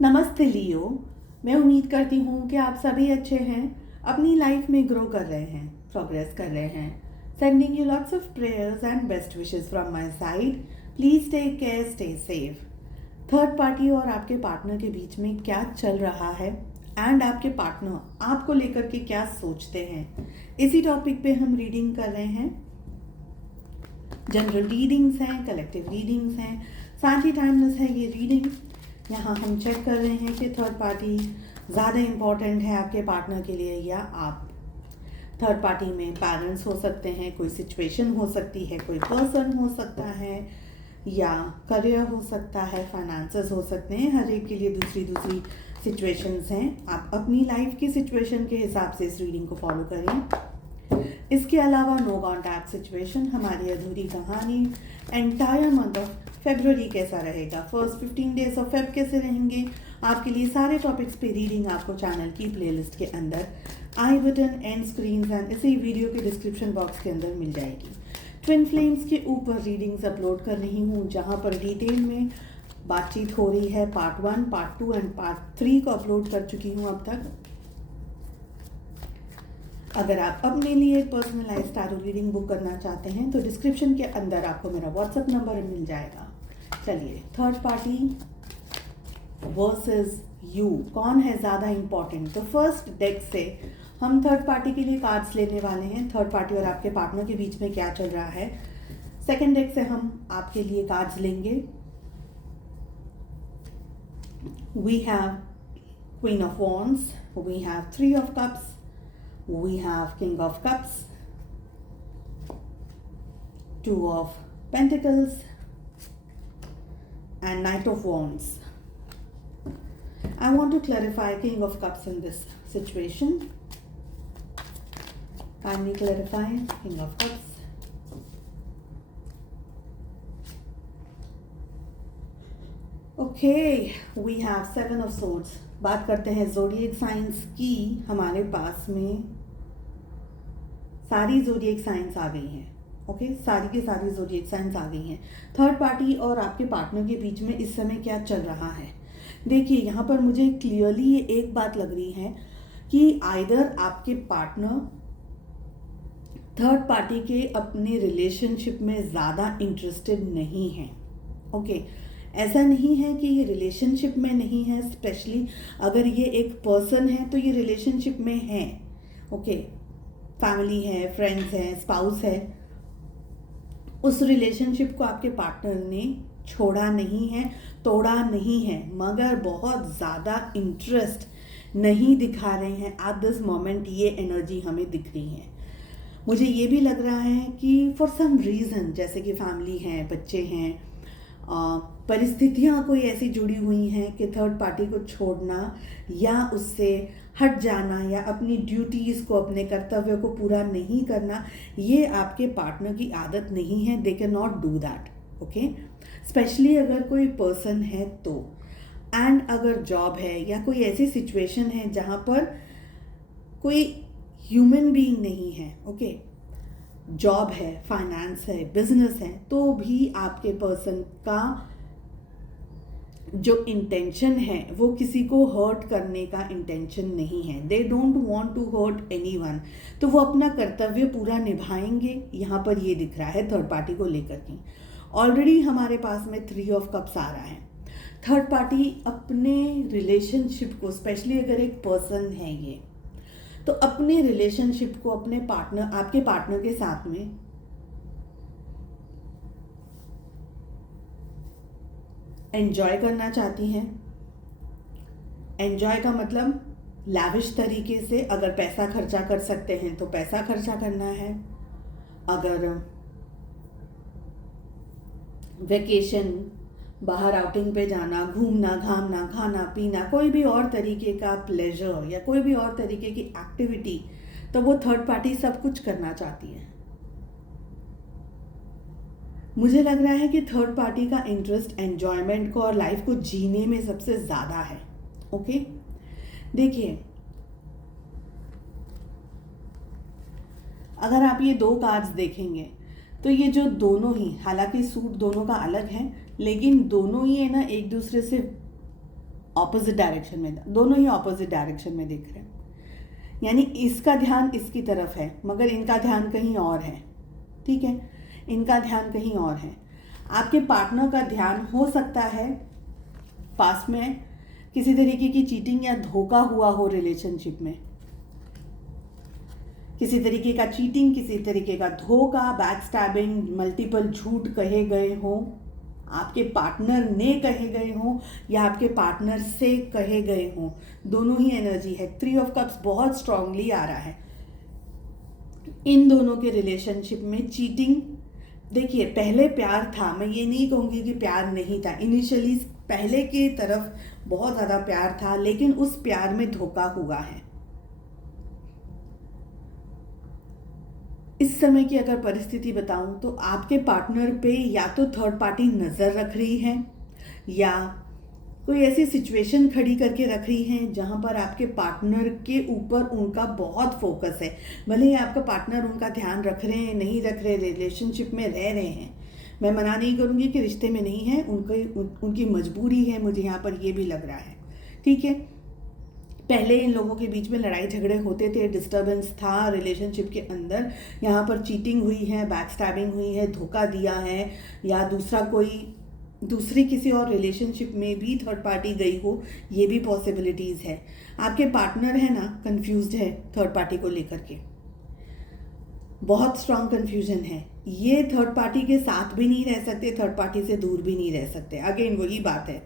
नमस्ते लियो। मैं उम्मीद करती हूँ कि आप सभी अच्छे हैं, अपनी लाइफ में ग्रो कर रहे हैं, प्रोग्रेस कर रहे हैं। Sending you lots of prayers and best wishes from my side. Please take care, stay safe. Third party और आपके पार्टनर के बीच में क्या चल रहा है एंड आपके पार्टनर आपको लेकर के क्या सोचते हैं, इसी टॉपिक पे हम रीडिंग कर रहे हैं। जनरल रीडिंग्स हैं, कलेक्टिव रीडिंग्स हैं, साथ ही टाइमलेस है ये रीडिंग। यहाँ हम चेक कर रहे हैं कि थर्ड पार्टी ज़्यादा इम्पॉर्टेंट है आपके पार्टनर के लिए या आप। थर्ड पार्टी में पेरेंट्स हो सकते हैं, कोई सिचुएशन हो सकती है, कोई पर्सन हो सकता है, या करियर हो सकता है, फाइनेंसेस हो सकते हैं। हर एक के लिए दूसरी दूसरी सिचुएशंस हैं। आप अपनी लाइफ की सिचुएशन के हिसाब से इस रीडिंग को फॉलो करें। इसके अलावा नो कॉन्टैक्ट सिचुएशन, हमारी अधूरी कहानी, एंटायर मंथ ऑफ फरवरी कैसा रहेगा, फर्स्ट 15 डेज ऑफ फेब कैसे रहेंगे, आपके लिए सारे टॉपिक्स पे रीडिंग आपको चैनल की प्लेलिस्ट के अंदर आई बटन, एंड स्क्रीन्स एंड इसी वीडियो के डिस्क्रिप्शन बॉक्स के अंदर मिल जाएगी। ट्विन फ्लेम्स के ऊपर रीडिंग्स अपलोड कर रही हूँ, जहाँ पर डिटेल में बातचीत हो रही है। पार्ट 1, पार्ट 2 एंड पार्ट 3 को अपलोड कर चुकी हूँ अब तक। अगर आप अपने लिए एक पर्सनलाइज्ड टैरो रीडिंग बुक करना चाहते हैं तो डिस्क्रिप्शन के अंदर आपको मेरा व्हाट्सएप नंबर मिल जाएगा। चलिए, थर्ड पार्टी वर्सेस यू, कौन है ज़्यादा इम्पॉर्टेंट। तो फर्स्ट डेक से हम थर्ड पार्टी के लिए कार्ड्स लेने वाले हैं। थर्ड पार्टी और आपके पार्टनर के बीच में क्या चल रहा है। सेकेंड डेक से हम आपके लिए कार्ड्स लेंगे। We have queen of wands, we have 3 of cups, we have King of Cups, 2 of Pentacles and Knight of Wands. I want to clarify King of Cups in this situation. Kindly clarify King of Cups. Okay, we have 7 of Swords. बात करते हैं zodiac science की। हमारे पास में सारी zodiac science आ गई हैं। Okay, सारी की सारी ज़ोडिएक साइंस आ गई हैं। थर्ड पार्टी और आपके पार्टनर के बीच में इस समय क्या चल रहा है। देखिए, यहाँ पर मुझे क्लियरली ये एक बात लग रही है कि आइदर आपके पार्टनर थर्ड पार्टी के अपने रिलेशनशिप में ज़्यादा इंटरेस्टेड नहीं है। ओके, ऐसा नहीं है कि ये रिलेशनशिप में नहीं है, स्पेशली अगर ये एक पर्सन है तो ये रिलेशनशिप में है। ओके, फैमिली है, फ्रेंड्स है, स्पाउस है, उस रिलेशनशिप को आपके पार्टनर ने छोड़ा नहीं है, तोड़ा नहीं है, मगर बहुत ज़्यादा इंटरेस्ट नहीं दिखा रहे हैं एट दिस मोमेंट। ये एनर्जी हमें दिख रही है। मुझे ये भी लग रहा है कि फॉर सम रीज़न, जैसे कि फैमिली है, बच्चे हैं, परिस्थितियाँ कोई ऐसी जुड़ी हुई हैं कि थर्ड पार्टी को छोड़ना या उससे हट जाना या अपनी ड्यूटीज़ को, अपने कर्तव्य को पूरा नहीं करना, ये आपके पार्टनर की आदत नहीं है। They can not do that. Okay, specially अगर कोई पर्सन है तो, एंड अगर जॉब है या कोई ऐसी सिचुएशन है जहाँ पर कोई ह्यूमन बीइंग नहीं है। ओके, जॉब है, फाइनेंस है, बिजनेस है, तो भी आपके पर्सन का जो इंटेंशन है वो किसी को हर्ट करने का इंटेंशन नहीं है। They don't want to hurt anyone. तो वो अपना कर्तव्य पूरा निभाएंगे, यहाँ पर ये दिख रहा है थर्ड पार्टी को लेकर के। ऑलरेडी हमारे पास में 3 ऑफ कप्स आ रहा है। थर्ड पार्टी अपने रिलेशनशिप को, स्पेशली अगर एक पर्सन है ये, तो अपने रिलेशनशिप को अपने पार्टनर, आपके पार्टनर के साथ में एंजॉय करना चाहती हैं। एंजॉय का मतलब लैविश तरीके से, अगर पैसा खर्चा कर सकते हैं तो पैसा खर्चा करना है, अगर वेकेशन, बाहर आउटिंग पे जाना, घूमना घामना, खाना पीना, कोई भी और तरीके का प्लेजर या कोई भी और तरीके की एक्टिविटी, तो वो थर्ड पार्टी सब कुछ करना चाहती है। मुझे लग रहा है कि थर्ड पार्टी का इंटरेस्ट एंजॉयमेंट को और लाइफ को जीने में सबसे ज़्यादा है। ओके, देखिए, अगर आप ये 2 कार्ड्स देखेंगे तो ये जो दोनों ही, हालांकि सूट दोनों का अलग है, लेकिन दोनों ही है ना एक दूसरे से ऑपोजिट डायरेक्शन में, दोनों ही ऑपोजिट डायरेक्शन में दिख रहे हैं। यानी इसका ध्यान इसकी तरफ है मगर इनका ध्यान कहीं और है, ठीक है, इनका ध्यान कहीं और है। आपके पार्टनर का ध्यान हो सकता है पास में किसी तरीके की चीटिंग या धोखा हुआ हो रिलेशनशिप में, किसी तरीके का चीटिंग, किसी तरीके का धोखा, बैक स्टैबिंग, मल्टीपल झूठ कहे गए हों, आपके पार्टनर ने कहे गए हों या आपके पार्टनर से कहे गए हों, दोनों ही एनर्जी है। 3 ऑफ कप्स बहुत स्ट्रांगली आ रहा है। इन दोनों के रिलेशनशिप में चीटिंग, देखिए पहले प्यार था, मैं ये नहीं कहूँगी कि प्यार नहीं था, इनिशियली पहले की तरफ बहुत ज़्यादा प्यार था, लेकिन उस प्यार में धोखा हुआ है। इस समय की अगर परिस्थिति बताऊं तो आपके पार्टनर पे या तो थर्ड पार्टी नज़र रख रही है या कोई ऐसी सिचुएशन खड़ी करके रख रही है जहां पर आपके पार्टनर के ऊपर उनका बहुत फोकस है। भले ही आपका पार्टनर उनका ध्यान रख रहे हैं, नहीं रख रहे, रिलेशनशिप में रह रहे हैं, मैं मना नहीं करूँगी कि रिश्ते में नहीं है, उनकी मजबूरी है, मुझे यहाँ पर ये भी लग रहा है, ठीक है। पहले इन लोगों के बीच में लड़ाई झगड़े होते थे, डिस्टर्बेंस था रिलेशनशिप के अंदर, यहाँ पर चीटिंग हुई है, बैक स्टैबिंग हुई है, धोखा दिया है, या दूसरी किसी और रिलेशनशिप में भी थर्ड पार्टी गई हो, ये भी पॉसिबिलिटीज़ है। आपके पार्टनर है ना, कंफ्यूज्ड है थर्ड पार्टी को लेकर के, बहुत स्ट्रांग कंफ्यूजन है। ये थर्ड पार्टी के साथ भी नहीं रह सकते, थर्ड पार्टी से दूर भी नहीं रह सकते। अगेन वही बात है,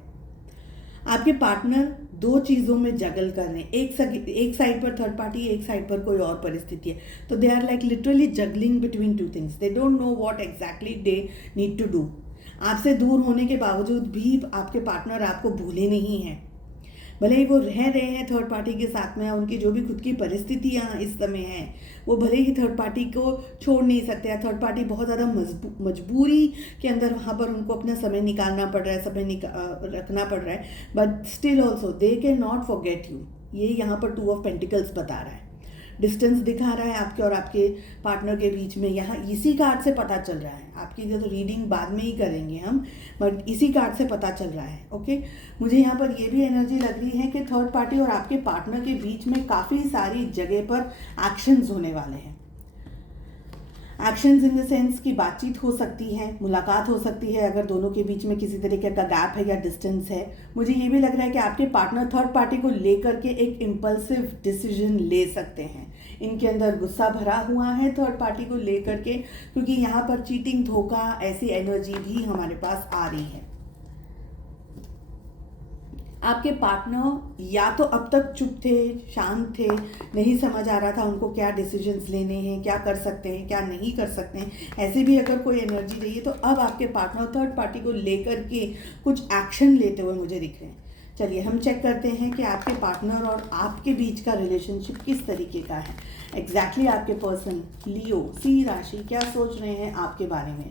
आपके पार्टनर 2 चीज़ों में जगल कर रहे हैं, एक साइड पर थर्ड पार्टी, एक साइड पर कोई और परिस्थिति है, तो they are like literally juggling between 2 things, they don't know what exactly they need to do. आपसे दूर होने के बावजूद भी आपके पार्टनर आपको भूले नहीं हैं, भले ही वो रह रहे हैं थर्ड पार्टी के साथ में, उनकी जो भी खुद की परिस्थितियाँ इस समय हैं, वो भले ही थर्ड पार्टी को छोड़ नहीं सकते हैं, थर्ड पार्टी बहुत ज़्यादा मजबूरी के अंदर वहाँ पर उनको अपना समय निकालना पड़ रहा है, रखना पड़ रहा है, but still also they can not forget you. ये यहाँ पर 2 ऑफ पेंटिकल्स बता रहा है, डिस्टेंस दिखा रहा है आपके और आपके पार्टनर के बीच में। यहाँ इसी कार्ड से पता चल रहा है, आपकी जो तो रीडिंग बाद में ही करेंगे हम, बट इसी कार्ड से पता चल रहा है, ओके। मुझे यहाँ पर ये भी एनर्जी लग रही है कि थर्ड पार्टी और आपके पार्टनर के बीच में काफ़ी सारी जगह पर एक्शंस होने वाले हैं। एक्शंस इन द सेंस की बातचीत हो सकती है, मुलाकात हो सकती है, अगर दोनों के बीच में किसी तरीके का गैप है या डिस्टेंस है। मुझे ये भी लग रहा है कि आपके पार्टनर थर्ड पार्टी को लेकर के एक इम्पल्सिव डिसीजन ले सकते हैं, इनके अंदर गुस्सा भरा हुआ है थर्ड पार्टी को लेकर के, क्योंकि यहाँ पर चीटिंग, धोखा, ऐसी एनर्जी भी हमारे पास आ रही है। आपके पार्टनर या तो अब तक चुप थे, शांत थे, नहीं समझ आ रहा था उनको क्या डिसीजंस लेने हैं, क्या कर सकते हैं, क्या नहीं कर सकते हैं, ऐसे भी अगर कोई एनर्जी रही है, तो अब आपके पार्टनर थर्ड पार्टी को लेकर के कुछ एक्शन लेते हुए मुझे दिख रहे हैं। चलिए हम चेक करते हैं कि आपके पार्टनर और आपके बीच का रिलेशनशिप किस तरीके का है। एग्जैक्टली आपके पर्सन लियो सी राशि क्या सोच रहे हैं आपके बारे में।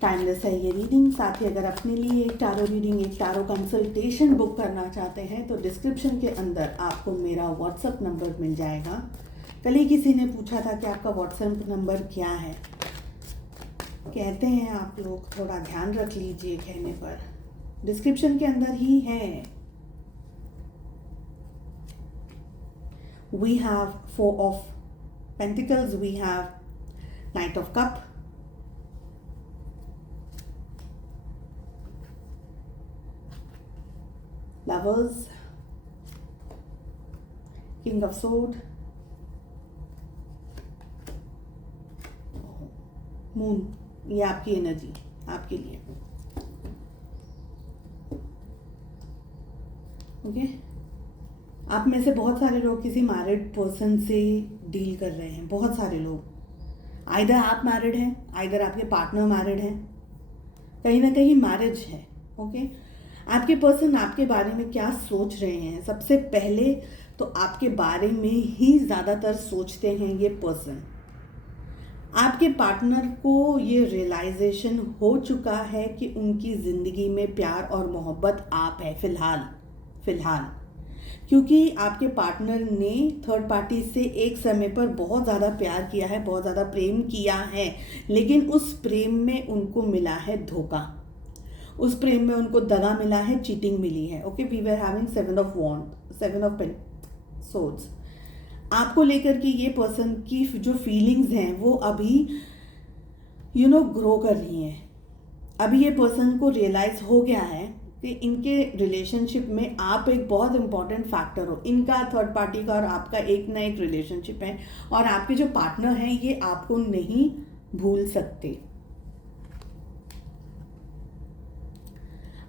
टाइमलेस है ये रीडिंग। साथ ही अगर अपने लिए एक टारो रीडिंग, एक टारो कंसल्टेशन बुक करना चाहते हैं तो डिस्क्रिप्शन के अंदर आपको मेरा व्हाट्सएप नंबर मिल जाएगा। कल ही किसी ने पूछा था कि आपका व्हाट्सएप नंबर क्या है। कहते हैं आप लोग थोड़ा ध्यान रख लीजिए कहने पर, डिस्क्रिप्शन के अंदर ही है। We have 4 of Pentacles, we have Knight of Cup, Lovers, King of Sword, Moon। ये आपकी एनर्जी आपके लिए, ओके। आप में से बहुत सारे लोग किसी मैरिड पर्सन से डील कर रहे हैं, बहुत सारे लोग। आइदर आप मैरिड हैं, आइदर आपके पार्टनर मैरिड हैं, कहीं ना कहीं मैरिज है, ओके। आपके पर्सन आपके बारे में क्या सोच रहे हैं, सबसे पहले तो आपके बारे में ही ज़्यादातर सोचते हैं ये पर्सन। आपके पार्टनर को ये रियलाइजेशन हो चुका है कि उनकी ज़िंदगी में प्यार और मोहब्बत आप है फ़िलहाल, क्योंकि आपके पार्टनर ने थर्ड पार्टी से एक समय पर बहुत ज़्यादा प्यार किया है, बहुत ज़्यादा प्रेम किया है, लेकिन उस प्रेम में उनको मिला है धोखा। उस प्रेम में उनको दगा मिला है, चीटिंग मिली है। Okay, we were having 7 of swords. आपको लेकर के ये पर्सन की जो फीलिंग्स हैं वो अभी ग्रो कर रही हैं। अभी ये पर्सन को रियलाइज हो गया है कि इनके रिलेशनशिप में आप एक बहुत इंपॉर्टेंट फैक्टर हो। इनका थर्ड पार्टी का और आपका एक ना एक रिलेशनशिप है, और आपके जो पार्टनर हैं ये आपको नहीं भूल सकते।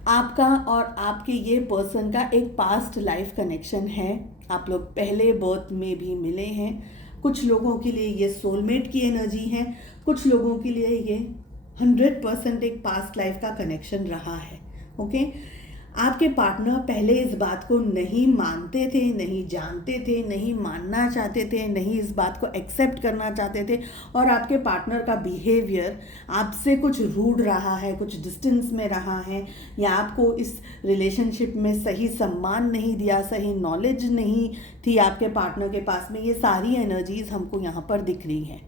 आपका और आपके ये पर्सन का एक पास्ट लाइफ कनेक्शन है। आप लोग पहले बर्थ में भी मिले हैं। कुछ लोगों के लिए ये सोलमेट की एनर्जी है, कुछ लोगों के लिए ये 100% एक पास्ट लाइफ का कनेक्शन रहा है। ओके, आपके पार्टनर पहले इस बात को नहीं मानते थे, नहीं जानते थे, नहीं मानना चाहते थे, नहीं इस बात को एक्सेप्ट करना चाहते थे, और आपके पार्टनर का बिहेवियर आपसे कुछ रूड रहा है, कुछ डिस्टेंस में रहा है, या आपको इस रिलेशनशिप में सही सम्मान नहीं दिया, सही नॉलेज नहीं थी आपके पार्टनर के पास में। ये सारी एनर्जीज हमको यहाँ पर दिख रही हैं।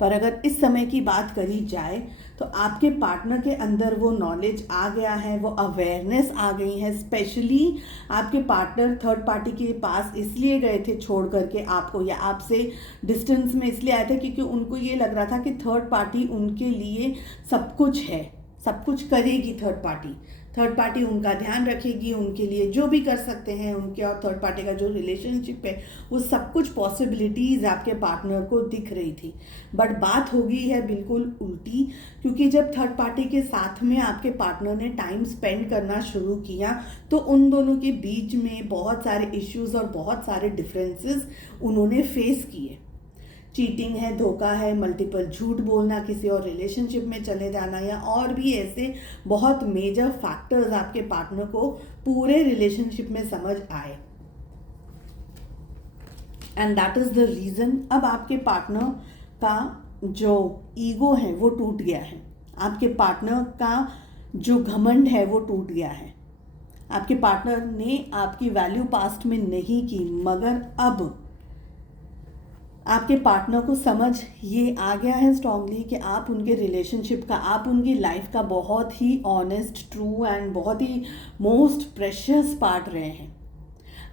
पर अगर इस समय की बात करी जाए तो आपके पार्टनर के अंदर वो नॉलेज आ गया है, वो अवेयरनेस आ गई है। स्पेशली आपके पार्टनर थर्ड पार्टी के पास इसलिए गए थे छोड़ करके आपको, या आपसे डिस्टेंस में इसलिए आए थे क्योंकि उनको ये लग रहा था कि थर्ड पार्टी उनके लिए सब कुछ है, सब कुछ करेगी। थर्ड पार्टी उनका ध्यान रखेगी, उनके लिए जो भी कर सकते हैं। उनके और थर्ड पार्टी का जो रिलेशनशिप है वो सब कुछ पॉसिबिलिटीज़ आपके पार्टनर को दिख रही थी। बट बात हो गई है बिल्कुल उल्टी, क्योंकि जब थर्ड पार्टी के साथ में आपके पार्टनर ने टाइम स्पेंड करना शुरू किया तो उन दोनों के बीच में बहुत सारे इश्यूज और बहुत सारे डिफरेंसेस उन्होंने फेस किए। चीटिंग है, धोखा है, मल्टीपल झूठ बोलना, किसी और रिलेशनशिप में चले जाना, या और भी ऐसे बहुत मेजर फैक्टर्स आपके पार्टनर को पूरे रिलेशनशिप में समझ आए। And that is the reason अब आपके पार्टनर का जो ईगो है वो टूट गया है। आपके पार्टनर का जो घमंड है वो टूट गया है। आपके पार्टनर ने आपकी वैल्यू पास्ट में नहीं की, मगर अब आपके पार्टनर को समझ ये आ गया है स्ट्रांगली कि आप उनके रिलेशनशिप का, आप उनकी लाइफ का बहुत ही ऑनेस्ट, ट्रू एंड बहुत ही मोस्ट प्रेशियस पार्ट रहे हैं।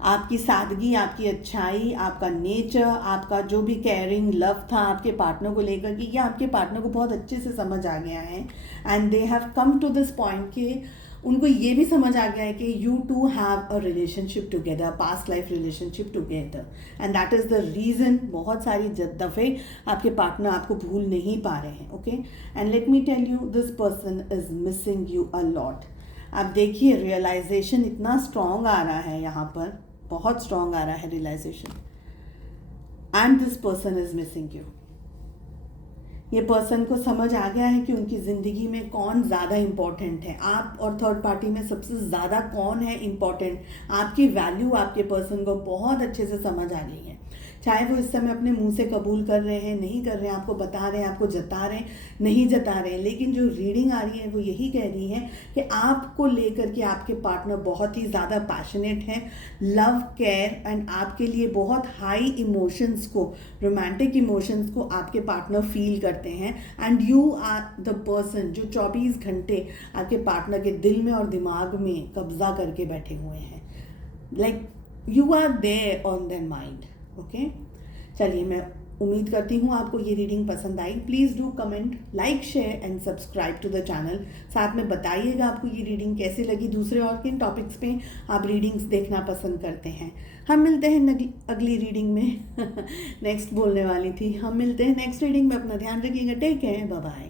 आपकी सादगी, आपकी अच्छाई, आपका नेचर, आपका जो भी केयरिंग लव था आपके पार्टनर को लेकर कि ये आपके पार्टनर को बहुत अच्छे से समझ आ गया है। And they have come to this point कि उनको ये भी समझ आ गया है कि you two have a relationship together, past life relationship together, and that is the reason बहुत सारी दफ़े आपके पार्टनर आपको भूल नहीं पा रहे हैं। Okay, and let me tell you, this person is missing you a lot. आप देखिए, रियलाइजेशन इतना स्ट्रॉन्ग आ रहा है यहाँ पर, बहुत स्ट्रॉन्ग आ रहा है realization, and this person is missing you. ये पर्सन को समझ आ गया है कि उनकी ज़िंदगी में कौन ज़्यादा इम्पॉर्टेंट है। आप और थर्ड पार्टी में सबसे ज़्यादा कौन है इम्पॉर्टेंट, आपकी वैल्यू आपके पर्सन को बहुत अच्छे से समझ आ गई है। चाहे वो इस समय अपने मुंह से कबूल कर रहे हैं, नहीं कर रहे हैं, आपको बता रहे हैं, आपको जता रहे हैं, नहीं जता रहे हैं, लेकिन जो रीडिंग आ रही है वो यही कह रही है कि आपको लेकर के आपके पार्टनर बहुत ही ज़्यादा पैशनेट हैं, लव, केयर एंड आपके लिए बहुत हाई इमोशंस को, रोमांटिक इमोशंस को आपके पार्टनर फील करते हैं। And you are the person जो 24 घंटे आपके पार्टनर के दिल में और दिमाग में कब्जा करके बैठे हुए हैं। Like you are there on their mind. Okay, चलिए, मैं उम्मीद करती हूँ आपको ये रीडिंग पसंद आई। Please do comment, like, share and subscribe to the channel. साथ में बताइएगा आपको ये रीडिंग कैसे लगी, दूसरे और किन टॉपिक्स पे आप रीडिंग्स देखना पसंद करते हैं। हम मिलते हैं अगली रीडिंग में नेक्स्ट बोलने वाली थी। हम मिलते हैं नेक्स्ट रीडिंग में। अपना ध्यान रखिएगा। Take care, bye bye.